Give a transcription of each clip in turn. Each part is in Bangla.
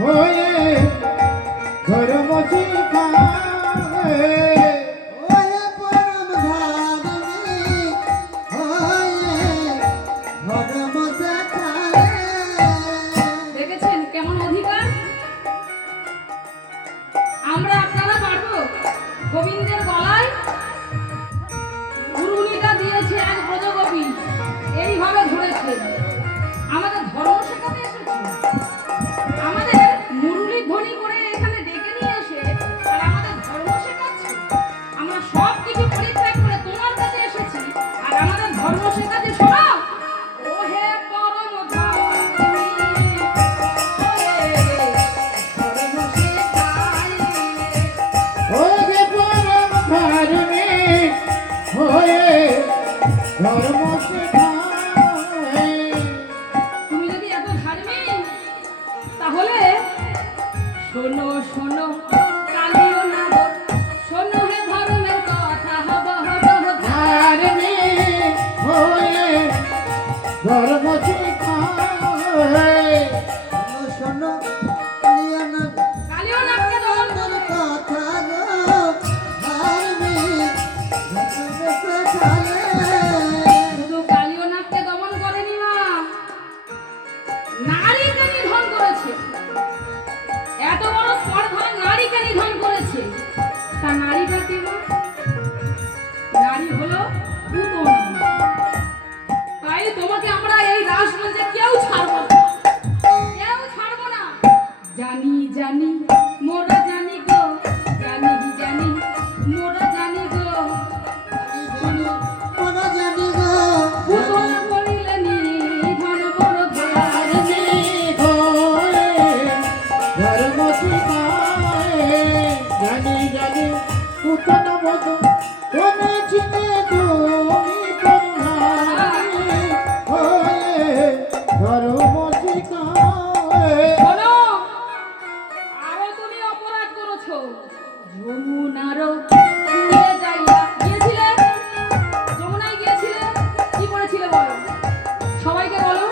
হয়ে ধর্ম শিখায় ওহে পরম ধার্মিক হয়ে ধর্ম শেখায়। দেখেছেন কেমন অধিকার? আমরা আপনারা পারবো? গোবিন্দের গলায় গুরুনিটা দিয়েছে এক ব্রজগোপী, এইভাবে ধরেছে। আমাদের ধর্ম শেখাতে এসেছে, আমাদের মুরুলি ধ্বনি করে এখানে ডেকে নিয়ে এসে আর আমাদের ধর্ম শেখাচ্ছে। আমরা সব কিছু পরিত্যাগ করে তোমার কাছে এসেছি আর আমাদের ধর্ম শেখাতে। শোনো, ও হে পরম ধার্মিক হয়ে ধর্ম শেখায়। ওরে পরম ধার্মিক হয়ে ধর্ম শিখায় তুমি যদি এত ধার্মিক তাহলে শোনো শোনো কালিও না গো, শোনো হে ধর্মের কথা হব হব হব। ধার্মিক হয়ে ধর্ম শিখায় শোনো প্রিয়নন কালিও নাগকে দমন করো। কথা গো ধার্মিক ধর্ম শেখায়। শুধু কালিও নাগকে দমন করেনি মা, নারীকে নিধন করেছে। এত বড় স্পর্ধা নারীকে নিধন করেছে। তা নারীটা কে মা? নারী হলো পুতনা। তাই তোমাকে আমরা এই রাজমঞ্চে কেউ ছাড়বো না, কেউ ছাড়বো না। জানি জানি মোরা জানি গো, জানি জানি মোরা জানি গো, ওরা জানি গো পুতনা করিলে নিধন বড় ধার। ধার্মিক হয়ে ধর্ম শিখায় জানি জানি পুতন মত কোনে চিনে তুমি ধার্মিক হয়ে ধর্ম শিখায় শোনো, আরো তুমি অপরাধ করেছো। যমুনারও কুলে যাইয়া গিয়েছিলে, যমুনায় গিয়েছিলে, কি করেছিলে বলো? সবাইকে বলো,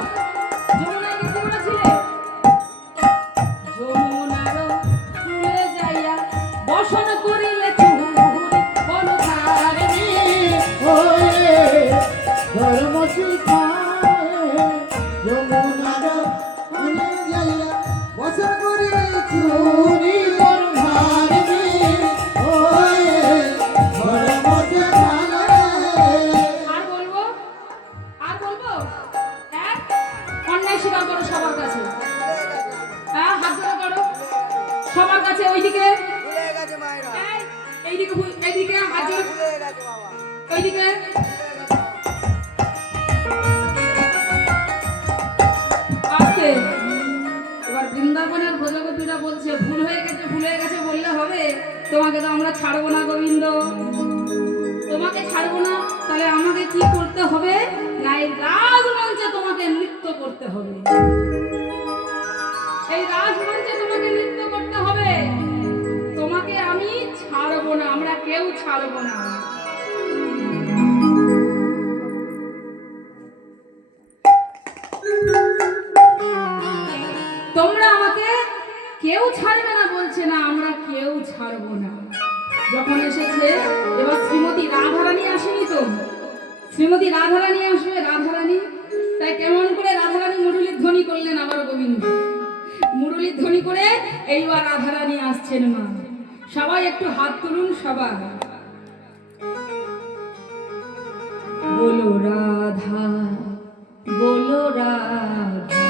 যমুনায় গিয়ে কি করেছিলে? যমুনারও কুলে যাইয়া বসন করিলে চুরি বন ধারে। হয়ে ধর্ম শিখায় যমুনার অনে যাইয়া বছর করে চুরি কর ধার্মিক হয়ে ধর্ম শিখায় আর বলবো, আর বলবো, এক অন্যায় স্বীকার করো সবার কাছে। হ্যাঁ, হাত জোড়া করো সবার কাছে। ওইদিকে এই, এইদিকে এইদিকে হাত জোড়া, ওইদিকে আস্তে। এবার বৃন্দাবনের ব্রজগোপীরা বলছে ভুল হয়ে গেছে, ভুল হয়ে গেছে বললে হবে? তোমাকে তো আমরা ছাড়বো না গোবিন্দ, তোমাকে ছাড়বো না। তাহলে আমাকে কি করতে হবে? না, এই রাজমঞ্চে তোমাকে নৃত্য করতে হবে। এই রাজমঞ্চে তোমাকে নৃত্য করতে হবে। তোমাকে আমি ছাড়বো না, আমরা কেউ ছাড়বো না। তোমরা আমাকে কেউ ছাড়বে না বলছে না, আমরা কেউ ছাড়বো না। যখন এসেছে এবার শ্রীমতী রাধারানী আসেনি তো, শ্রীমতী রাধারানী আসবে, রাধারানী। তাই কেমন করে রাধারানী মুরলীর ধ্বনি করলেন আবার গোবিন্দ, মুরলীর ধ্বনি করে এইবার রাধারানী আসছেন মা। সবাই একটু হাত তুলুন সবাই। বলো রাধা, বলো রাধা।